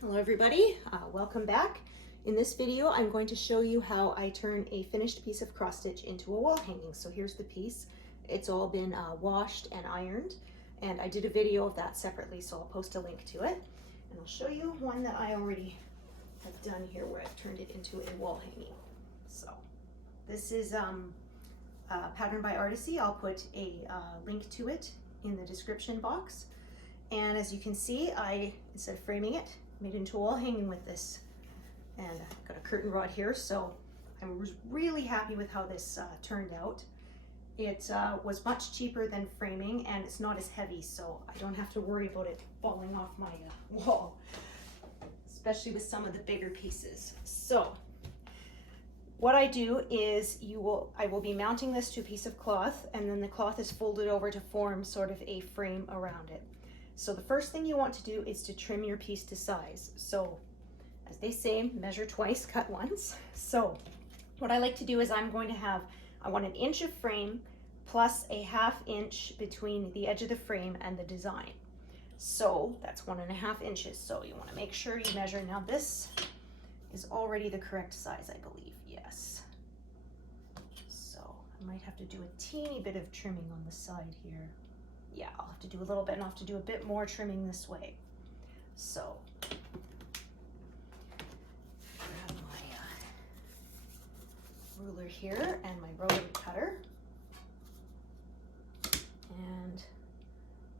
Hello everybody, welcome back. In this video I'm going to show you how I turn a finished piece of cross stitch into a wall hanging. So here's the piece. It's all been washed and ironed, and I did a video of that separately, so I'll post a link to it. And I'll show you one that I already have done here where I've turned it into a wall hanging. So this is Pattern by Artisy. I'll put a link to it in the description box. And as you can see, I, instead of framing it, made it into a wall hanging with this. And I've got a curtain rod here, so I was really happy with how this turned out. It was much cheaper than framing, and it's not as heavy, so I don't have to worry about it falling off my wall, especially with some of the bigger pieces. So what I do is I will be mounting this to a piece of cloth, and then the cloth is folded over to form sort of a frame around it. So the first thing you want to do is to trim your piece to size. So as they say, measure twice, cut once. So what I like to do is I want 1 inch of frame plus a 1/2 inch between the edge of the frame and the design. So that's 1.5 inches. So you want to make sure you measure. Now this is already the correct size, I believe. Yes. So I might have to do a teeny bit of trimming on the side here. Yeah, I'll have to do a little bit, and I'll have to do a bit more trimming this way. So grab my ruler here and my rotary cutter, and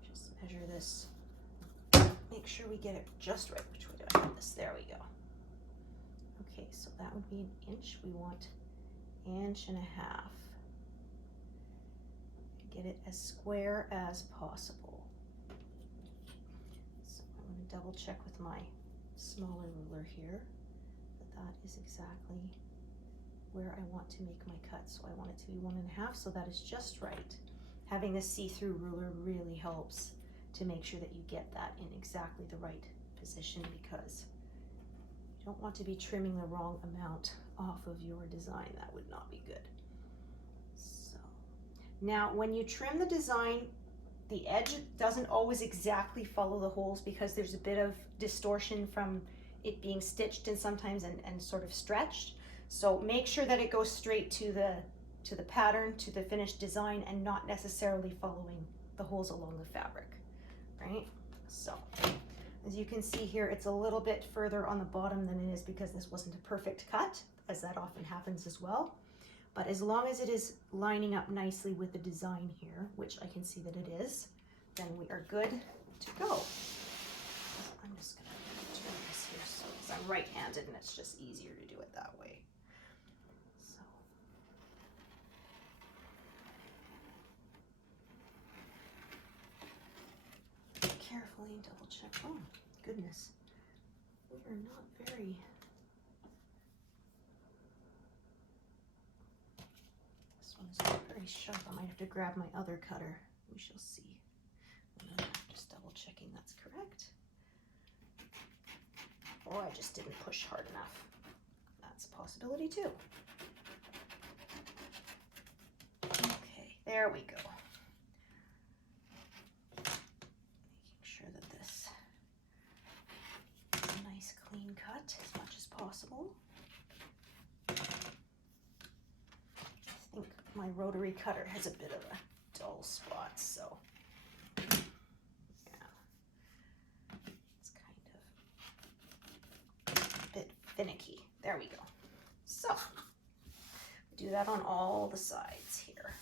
just measure this. Make sure we get it just right. Which way do I have this? There we go. Okay, so that would be 1 inch. We want 1.5 inches. Get it as square as possible. So I'm going to double check with my smaller ruler here that is exactly where I want to make my cut. So I want it to be 1.5, so that is just right. Having a see-through ruler really helps to make sure that you get that in exactly the right position, because you don't want to be trimming the wrong amount off of your design. That would not be good. Now, when you trim the design, the edge doesn't always exactly follow the holes because there's a bit of distortion from it being stitched and sometimes and sort of stretched. So make sure that it goes straight to the pattern, to the finished design, and not necessarily following the holes along the fabric, right? So as you can see here, it's a little bit further on the bottom than it is because this wasn't a perfect cut, as that often happens as well. But as long as it is lining up nicely with the design here, which I can see that it is, then we are good to go. I'm just going to turn this here so because I'm right-handed and it's just easier to do it that way. So carefully double check. Oh, goodness. We are not very... It's not very sharp. I might have to grab my other cutter. We shall see. I'm just double checking that's correct. Or I just didn't push hard enough. That's a possibility too. Okay, there we go. Making sure that this is a nice clean cut as much as possible. My rotary cutter has a bit of a dull spot, so yeah, it's kind of a bit finicky. There we go. So do that on all the sides here.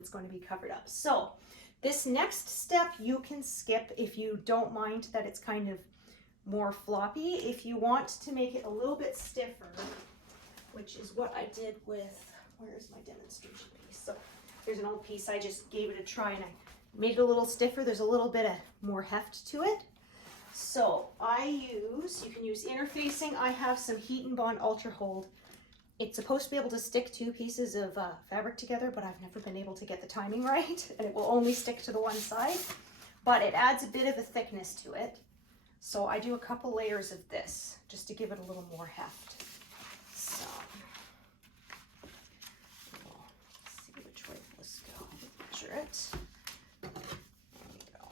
It's going to be covered up. So this next step you can skip if you don't mind that it's kind of more floppy. If you want to make it a little bit stiffer, which is what I did with, where's my demonstration piece? So there's an old piece, I just gave it a try and I made it a little stiffer. There's a little bit of more heft to it. So you can use interfacing. I have some Heat and Bond Ultra Hold. It's supposed to be able to stick 2 pieces of fabric together, but I've never been able to get the timing right, and it will only stick to the one side. But it adds a bit of a thickness to it. So I do a couple layers of this just to give it a little more heft. So let's see which way will this go. Measure it. There we go.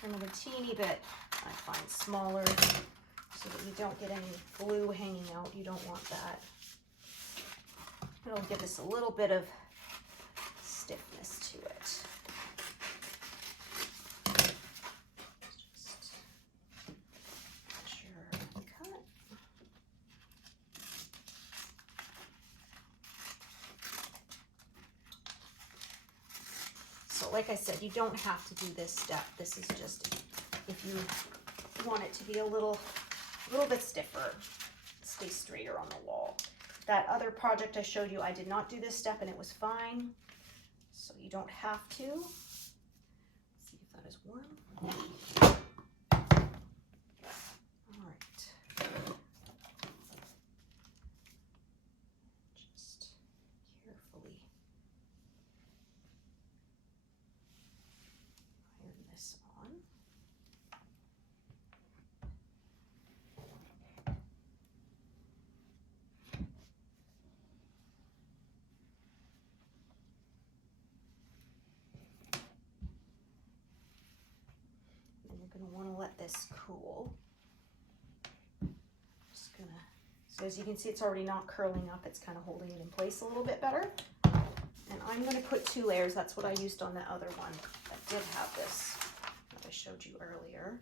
Trim it a teeny bit. I find smaller so that you don't get any glue hanging out. You don't want that. It'll give us a little bit of stiffness to it. Just measure and cut. So like I said, you don't have to do this step. This is just if you want it to be a little bit stiffer, stay straighter on the wall. That other project I showed you, I did not do this step and it was fine. So you don't have to. Let's see if that is warm. All right. Just carefully iron this on. Going to want to let this cool. Just gonna, so as you can see, it's already not curling up. It's kind of holding it in place a little bit better. And I'm going to put 2 layers. That's what I used on the other one that did have this that I showed you earlier.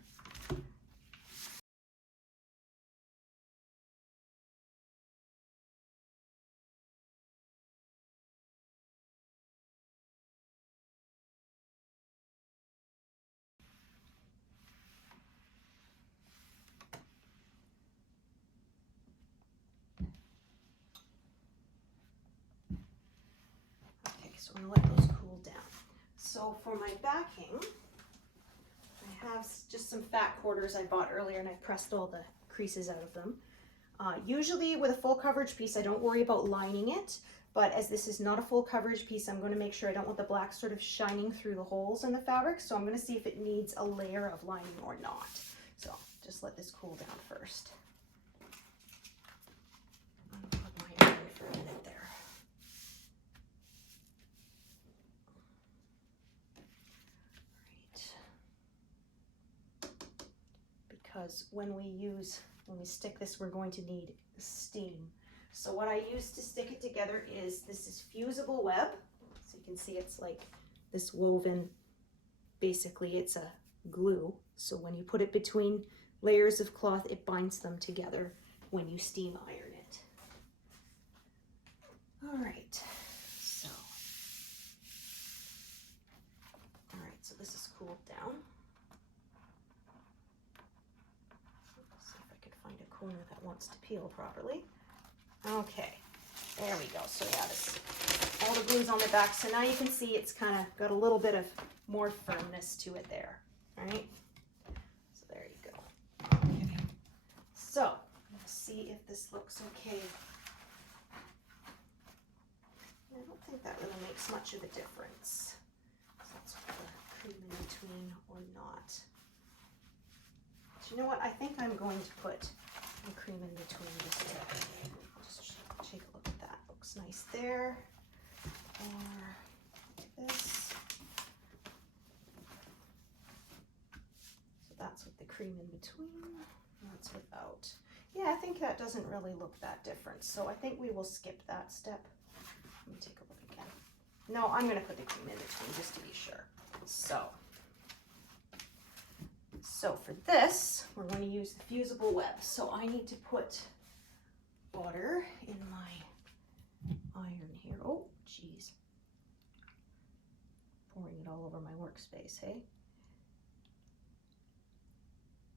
So I'm going to let those cool down. So for my backing, I have just some fat quarters I bought earlier and I pressed all the creases out of them. Usually with a full coverage piece, I don't worry about lining it, but as this is not a full coverage piece, I'm going to make sure I don't want the black sort of shining through the holes in the fabric. So I'm going to see if it needs a layer of lining or not. So just let this cool down first. I'm going to put my iron for a minute there. Because when we stick this, we're going to need steam. So what I use to stick it together is, this is fusible web. So you can see it's like this woven, basically it's a glue. So when you put it between layers of cloth, it binds them together when you steam iron it. All right, so this is cooled down. Find a corner that wants to peel properly. Okay, there we go. So yeah, this, all the glue's on the back. So now you can see it's kind of got a little bit of more firmness to it there. All right, so there you go. Okay, so let's see if this looks okay. I don't think that really makes much of a difference. So let's put the cream in between or not. You know what? I think I'm going to put the cream in between this tip. Just take a look at that. Looks nice there. Or like this. So that's with the cream in between. That's without. Yeah, I think that doesn't really look that different. So I think we will skip that step. Let me take a look again. No, I'm going to put the cream in between just to be sure. So for this, we're going to use the fusible web. So I need to put butter in my iron here. Oh, geez. Pouring it all over my workspace, hey?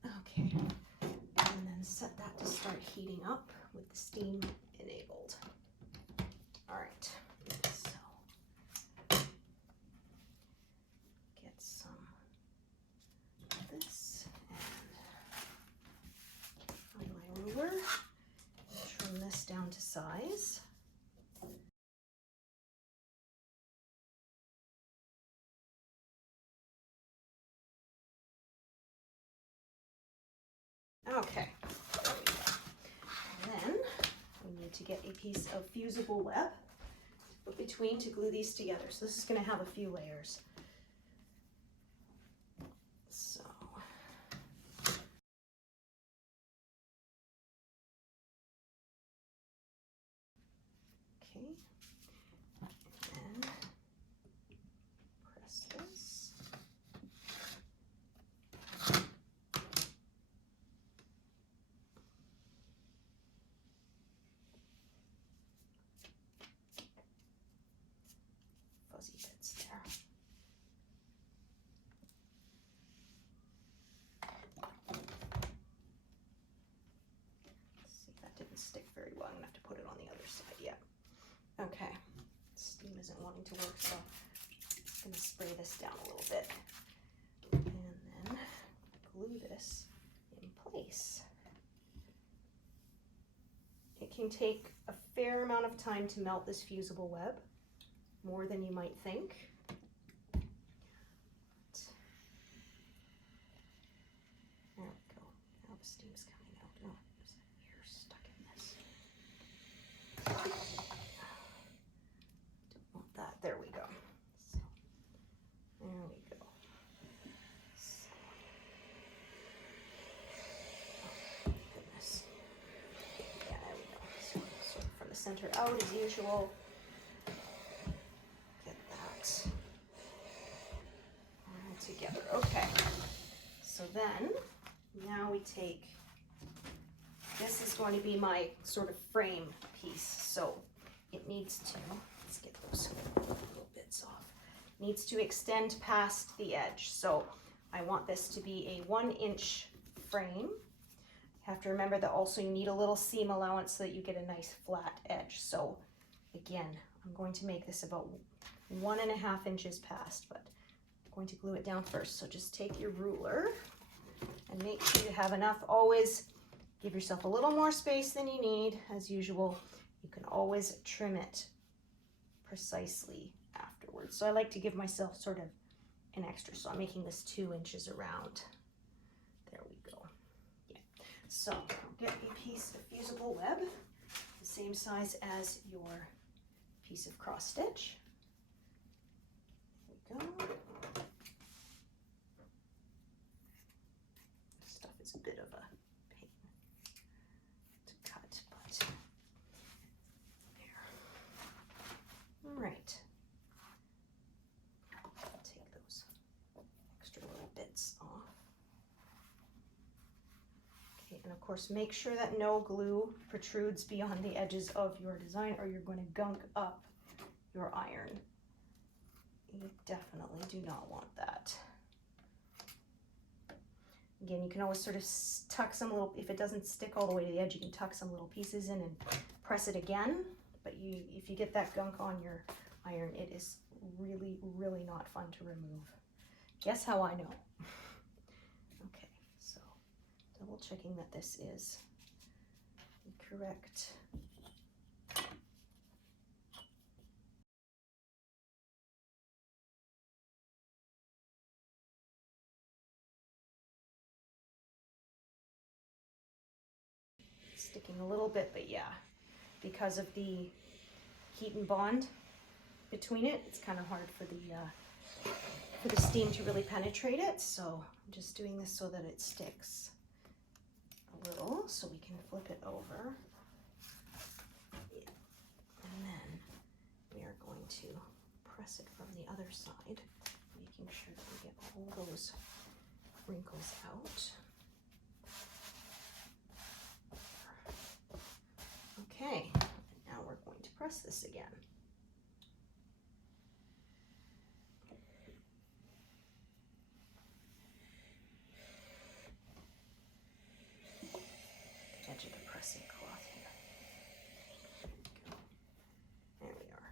Okay. And then set that to start heating up with the steam enabled. All right. So get some of this and on my ruler, trim Okay, there we go. And then we need to get a piece of fusible web to put between to glue these together. So this is going to have a few layers. So, okay, and then press this. Fuzzy bits there. See, that didn't stick very well. I'm gonna have to put it on the other side. Yeah. Okay. Steam isn't wanting to work, so I'm just gonna spray this down a little bit, and then glue this in place. It can take a fair amount of time to melt this fusible web, more than you might think. There we go. Now the steam's coming out. Oh, there's an ear stuck in this. Don't want that. There we go. So, there we go. So, oh, goodness. Yeah, there we go. So, sort of from the center out as usual. Get that all together. Okay. So then, now we take, this is going to be my sort of frame piece. So it needs to, let's get those little bits off, needs to extend past the edge. So I want this to be a 1-inch frame. You have to remember that also you need a little seam allowance so that you get a nice flat edge. So again, I'm going to make this about 1.5 inches past, but I'm going to glue it down first. So just take your ruler and make sure you have enough. Always give yourself a little more space than you need. As usual, you can always trim it precisely afterwards. So I like to give myself sort of an extra. So I'm making this 2 inches around. There we go. Yeah. So get a piece of fusible web, the same size as your piece of cross stitch. There we go. This stuff is a bit of a pain to cut, but there. All right. Take those extra little bits off. Okay, and of course make sure that no glue protrudes beyond the edges of your design or you're going to gunk up your iron. You definitely do not want that. Again, you can always sort of tuck some little, if it doesn't stick all the way to the edge, you can tuck some little pieces in and press it again. But if you get that gunk on your iron, it is really, really not fun to remove. Guess how I know? Okay, so double checking that this is the correct sticking a little bit, but yeah, because of the heat and bond between it, it's kind of hard for the steam to really penetrate it. So I'm just doing this so that it sticks a little, so we can flip it over. Yeah. And then we are going to press it from the other side, making sure that we get all those wrinkles out. Okay, now we're going to press this again. The edge of the pressing cloth here. There we are.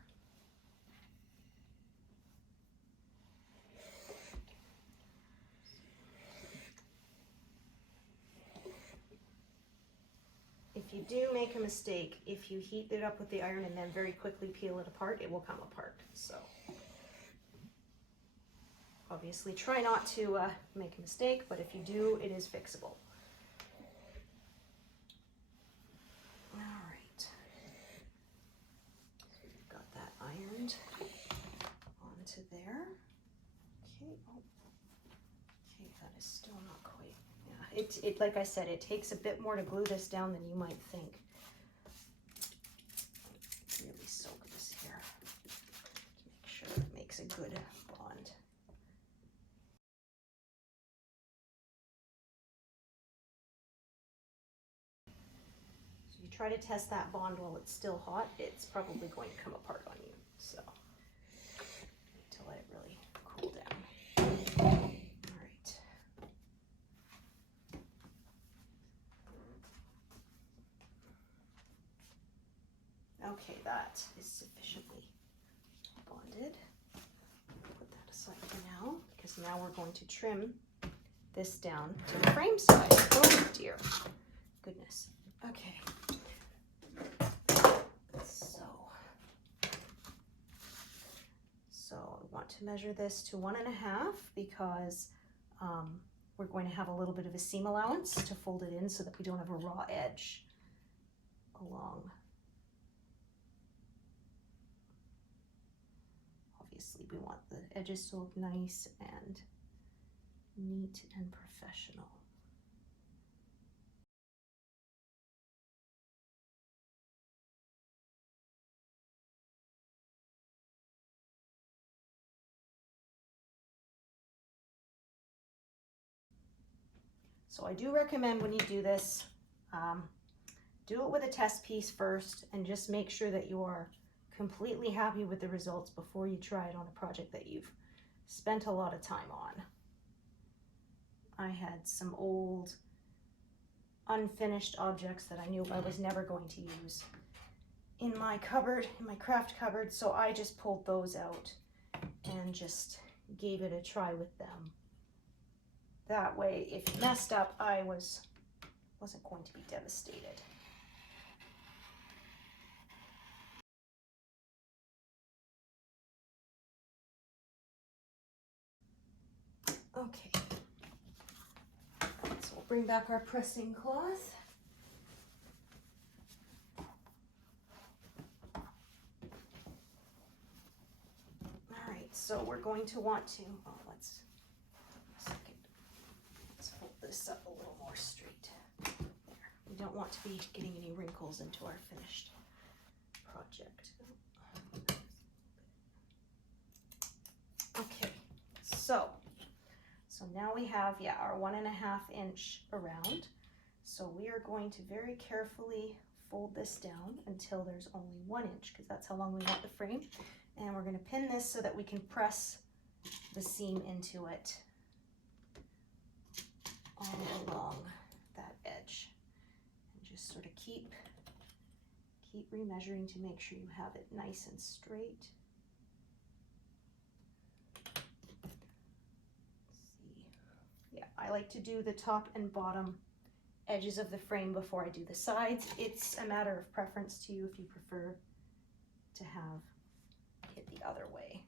If you do make a mistake, if you heat it up with the iron and then very quickly peel it apart, it will come apart. So obviously try not to make a mistake, but if you do, it is fixable. ironed onto there. Okay, oh, okay, that is still not quite, yeah, it like I said, it takes a bit more to glue this down than you might think. Really soak this here to make sure it makes a good bond. So you try to test that bond while it's still hot, it's probably going to come apart on you. So you need to let it really cool down. All right. Okay, that is sufficiently bonded. Put that aside for now, because now we're going to trim this down to the frame size. Oh dear, goodness. Okay. So I want to measure this to 1.5 because we're going to have a little bit of a seam allowance to fold it in so that we don't have a raw edge along. Obviously, we want the edges to look nice and neat and professional. So I do recommend when you do this, do it with a test piece first and just make sure that you are completely happy with the results before you try it on a project that you've spent a lot of time on. I had some old unfinished objects that I knew I was never going to use in my cupboard, in my craft cupboard, so I just pulled those out and just gave it a try with them. That way, if it messed up, I wasn't going to be devastated. Okay, so we'll bring back our pressing cloth. All right, so we're going to want to, let's fold this up a little more straight. There. We don't want to be getting any wrinkles into our finished project. Okay, so now we have, our 1.5 inch around. So we are going to very carefully fold this down until there's only 1 inch, because that's how long we want the frame. And we're going to pin this so that we can press the seam into it all along that edge. And just sort of keep remeasuring to make sure you have it nice and straight. I like to do the top and bottom edges of the frame before I do the sides. It's a matter of preference to you if you prefer to have it the other way.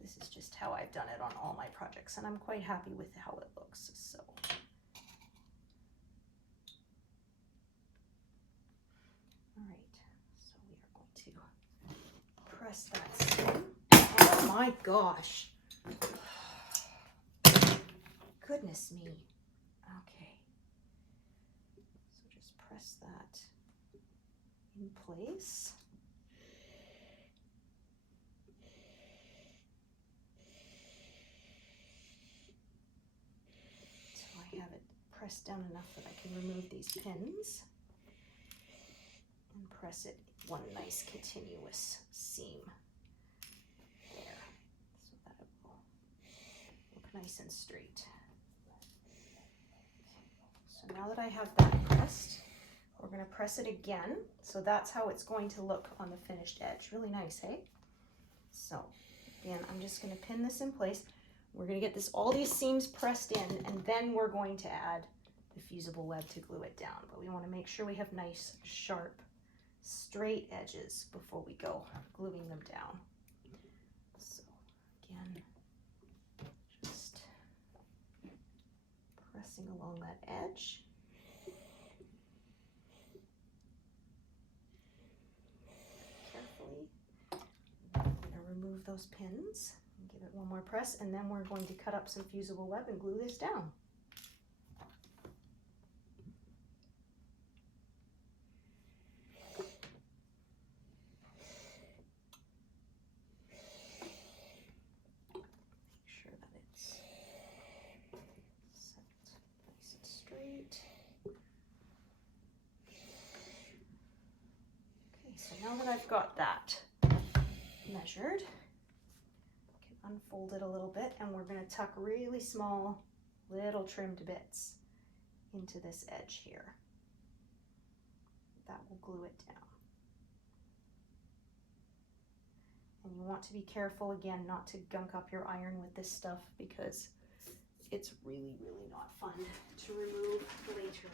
This is just how I've done it on all my projects, and I'm quite happy with how it looks. So all right, so we are going to press that seam. Oh my gosh. Goodness me. Okay. So just press that in place. So I have it pressed down enough that I can remove these pins and press it one nice continuous seam there so that it will look nice and straight. So now that I have that pressed, we're going to press it again. So that's how it's going to look on the finished edge. Really nice, hey? So again, I'm just going to pin this in place. We're going to get all these seams pressed in, and then we're going to add the fusible web to glue it down. But we want to make sure we have nice, sharp, straight edges before we go gluing them down. So again, just pressing along that edge. Carefully. those pins. Give it one more press, and then we're going to cut up some fusible web and glue this down. Make sure that it's set nice and straight. Okay, so now that I've got that measured, I can unfold it a little bit, and we're going to tuck really small little trimmed bits into this edge here. That will glue it down. And you want to be careful again not to gunk up your iron with this stuff, because it's really, really not fun to remove later.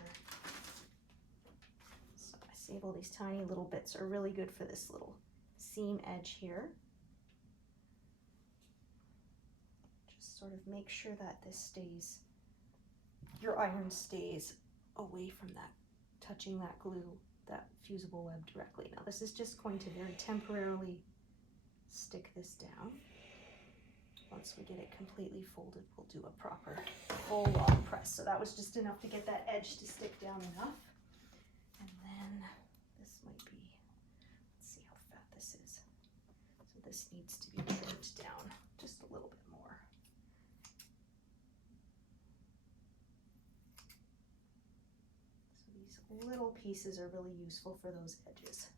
So I save all these tiny little bits, are really good for this little seam edge here. Just sort of make sure that this stays, your iron stays away from that, touching that glue, that fusible web directly. Now this is just going to very temporarily stick this down. Once we get it completely folded, we'll do a proper full long press. So that was just enough to get that edge to stick down enough. And then this might be, let's see how fat this is. So this needs to be trimmed down just a little bit more. So these little pieces are really useful for those edges.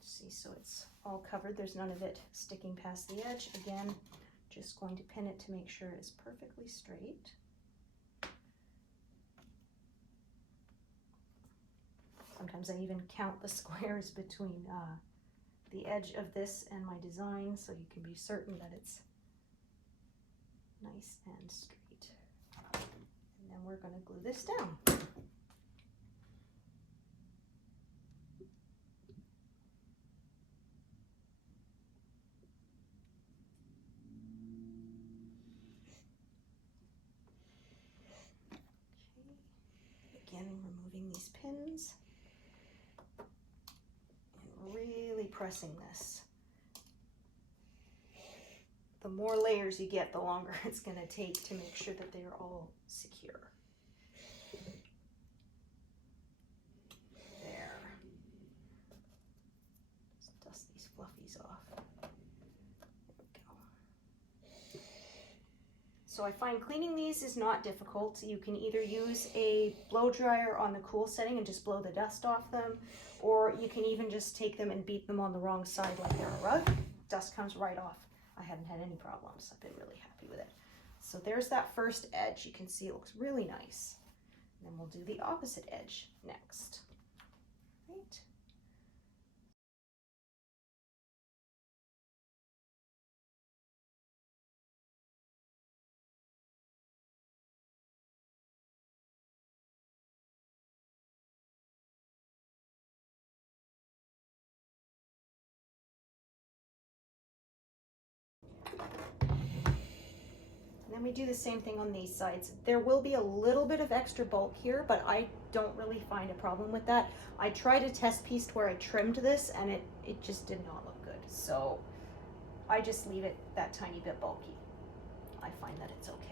See, so it's all covered. There's none of it sticking past the edge. Again, just going to pin it to make sure it's perfectly straight. Sometimes I even count the squares between the edge of this and my design, so you can be certain that it's nice and straight. And then we're going to glue this down. Again, removing these pins and really pressing this. The more layers you get, the longer it's going to take to make sure that they're all secure. There. Just dust these fluffies off. There we go. So I find cleaning these is not difficult. You can either use a blow dryer on the cool setting and just blow the dust off them, or you can even just take them and beat them on the wrong side like they're a rug. Dust comes right off. I haven't had any problems. I've been really happy with it. So there's that first edge. You can see it looks really nice. And then we'll do the opposite edge next. Right. And then we do the same thing on these sides. There will be a little bit of extra bulk here, but I don't really find a problem with that. I tried a test piece where I trimmed this and it just did not look good. So I just leave it that tiny bit bulky. I find that it's okay.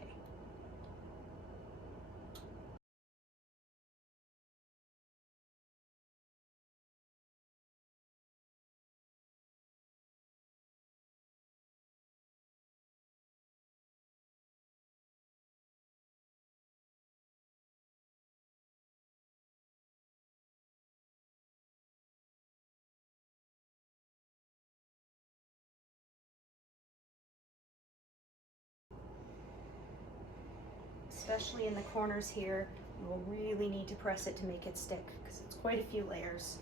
Especially in the corners here, you will really need to press it to make it stick because it's quite a few layers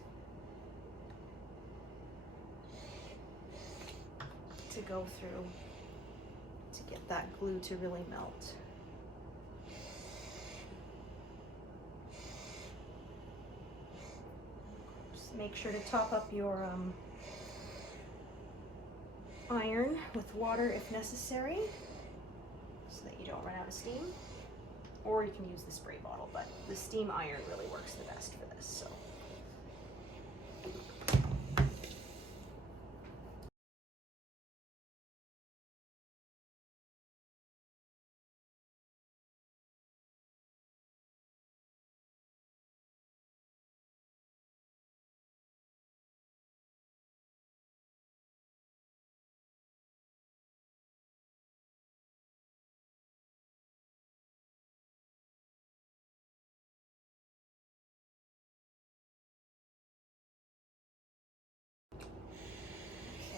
to go through to get that glue to really melt. make sure to top up your iron with water if necessary, so that you don't run out of steam. Or you can use the spray bottle, but the steam iron really works the best for this. So.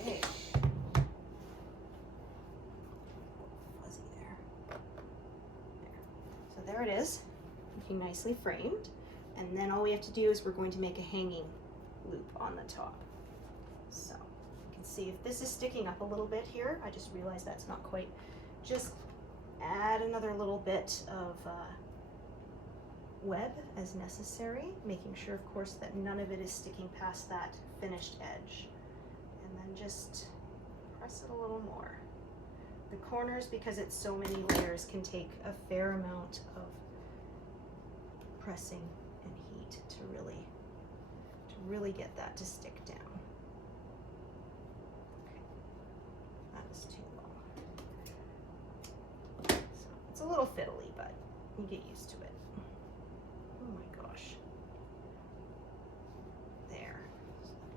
Okay. Fuzzy there. So there it is, looking nicely framed. And then all we have to do is we're going to make a hanging loop on the top. So you can see if this is sticking up a little bit here, I just realized that's not quite. Just add another little bit of web as necessary, making sure, of course, that none of it is sticking past that finished edge. And then just press it a little more. The corners, because it's so many layers, can take a fair amount of pressing and heat to really get that to stick down. Okay, that is too long. So it's a little fiddly, but you get used to it. Oh my gosh. There.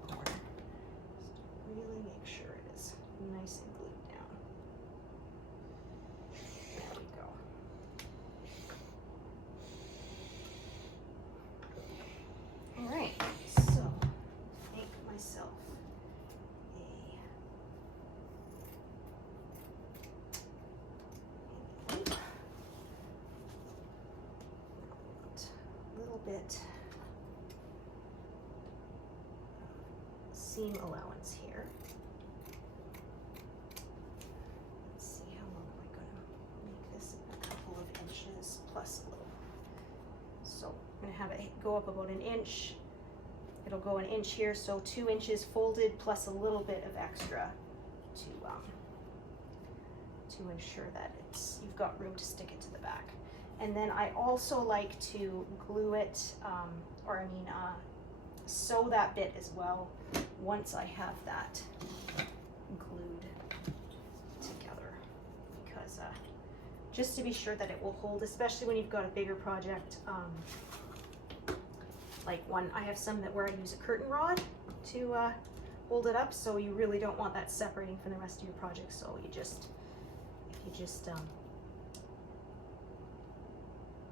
Corner. Just really make sure it is nice and glued down. There we go. All right, so make myself a little bit seam allowance here. Let's see, how long am I going to make this? A couple of inches plus a little. So I'm going to have it go up about an inch. It'll go an inch here, so 2 inches folded plus a little bit of extra to ensure that you've got room to stick it to the back. And then I also like to glue it, sew that bit as well once I have that glued together, because just to be sure that it will hold, especially when you've got a bigger project. Like I have some where I use a curtain rod to hold it up, so you really don't want that separating from the rest of your project. So you just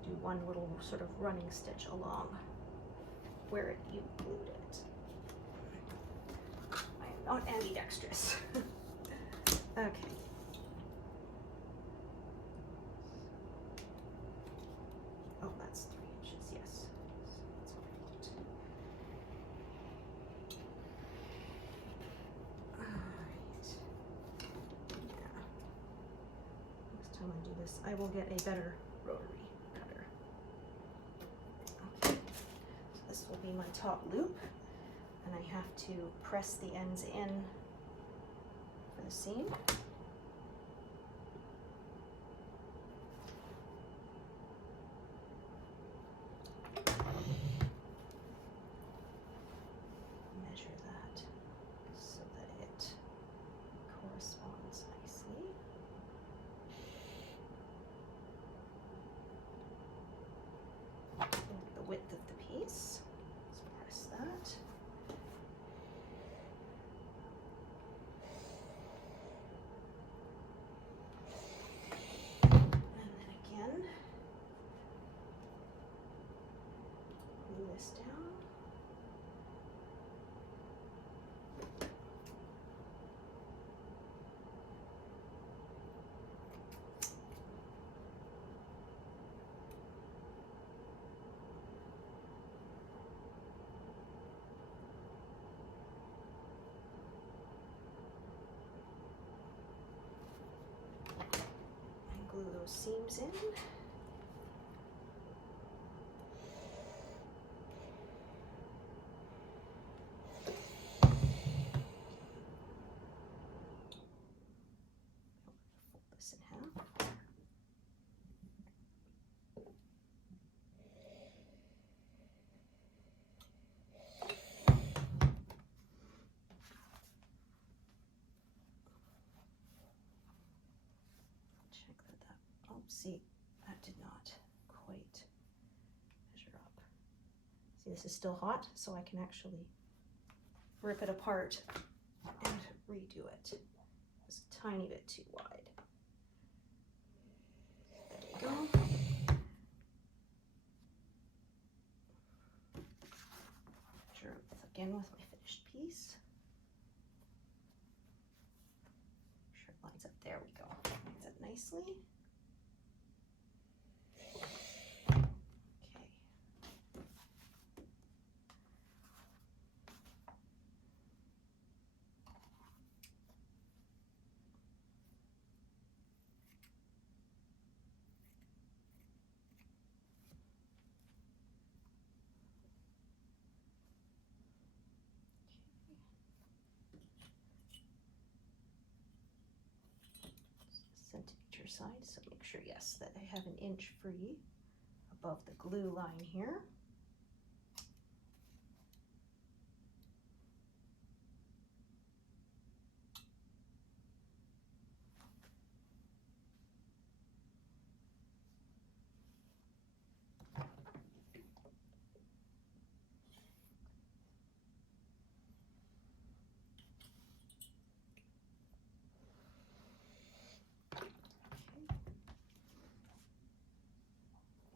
do one little sort of running stitch along where you glued it. I am not ambidextrous. Okay. Oh, that's 3 inches, yes. So that's great. Alright. Yeah. Next time I do this, I will get a better rotary cutter. Okay. So this will be my top loop, and I have to press the ends in for the seam. Measure that so that it corresponds nicely. The width of the piece. Let's press that. And then again, glue this down. And glue those seams in. see, that did not quite measure up. See, this is still hot, so I can actually rip it apart and redo it. It was a tiny bit too wide. There we go. Measure up again with my finished piece. Make sure it lines up. There we go. Lines up nicely. Centimeter side, so make sure, yes, that I have an inch free above the glue line here.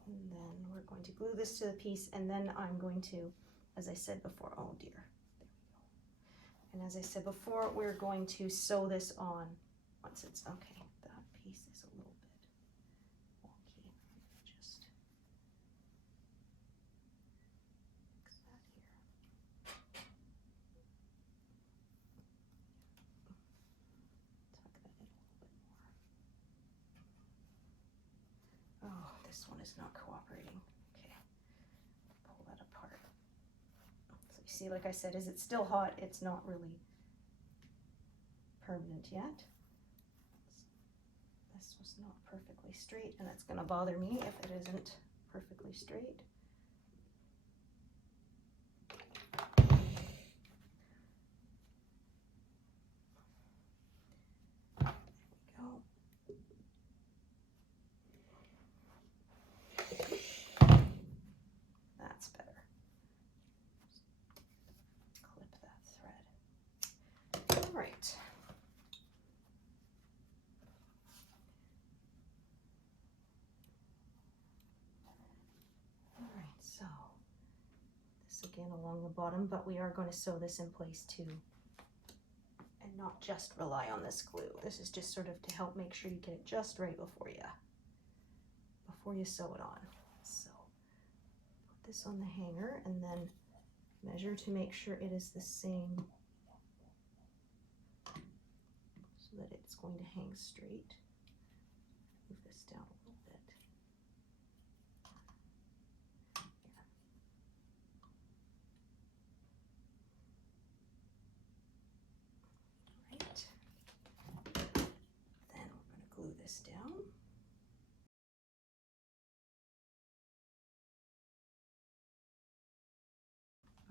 And then we're going to glue this to the piece, and then I'm going to, as I said before, oh dear, there we go. And as I said before, we're going to sew this on once it's, okay, that piece is a little bit wonky. Just fix that here. Tuck that in a little bit more. Oh, this one is not cooperating. Okay, pull that apart. So you see, like I said, as it's still hot, it's not really permanent yet. This was not perfectly straight, and it's going to bother me if it isn't perfectly straight. That's better. Clip that thread. All right. All right, so this again along the bottom, but we are going to sew this in place too, and not just rely on this glue. This is just sort of to help make sure you get it just right before you sew it on. So put this on the hanger and then measure to make sure it is the same so that it's going to hang straight. Move this down a little bit. Right. Then we're going to glue this down.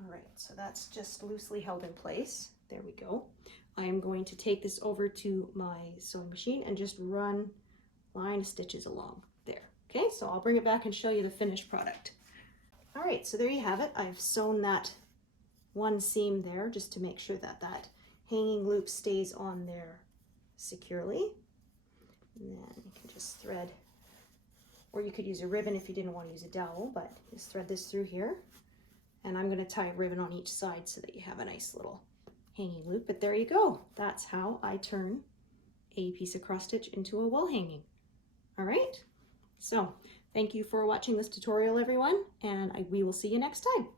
All right, so that's just loosely held in place. There we go. I am going to take this over to my sewing machine and just run line of stitches along there. Okay, so I'll bring it back and show you the finished product. All right, so there you have it. I've sewn that one seam there just to make sure that that hanging loop stays on there securely. And then you can just thread, or you could use a ribbon if you didn't want to use a dowel, but just thread this through here. And I'm going to tie a ribbon on each side so that you have a nice little hanging loop. But there you go. That's how I turn a piece of cross stitch into a wall hanging. All right. So thank you for watching this tutorial, everyone, and we will see you next time.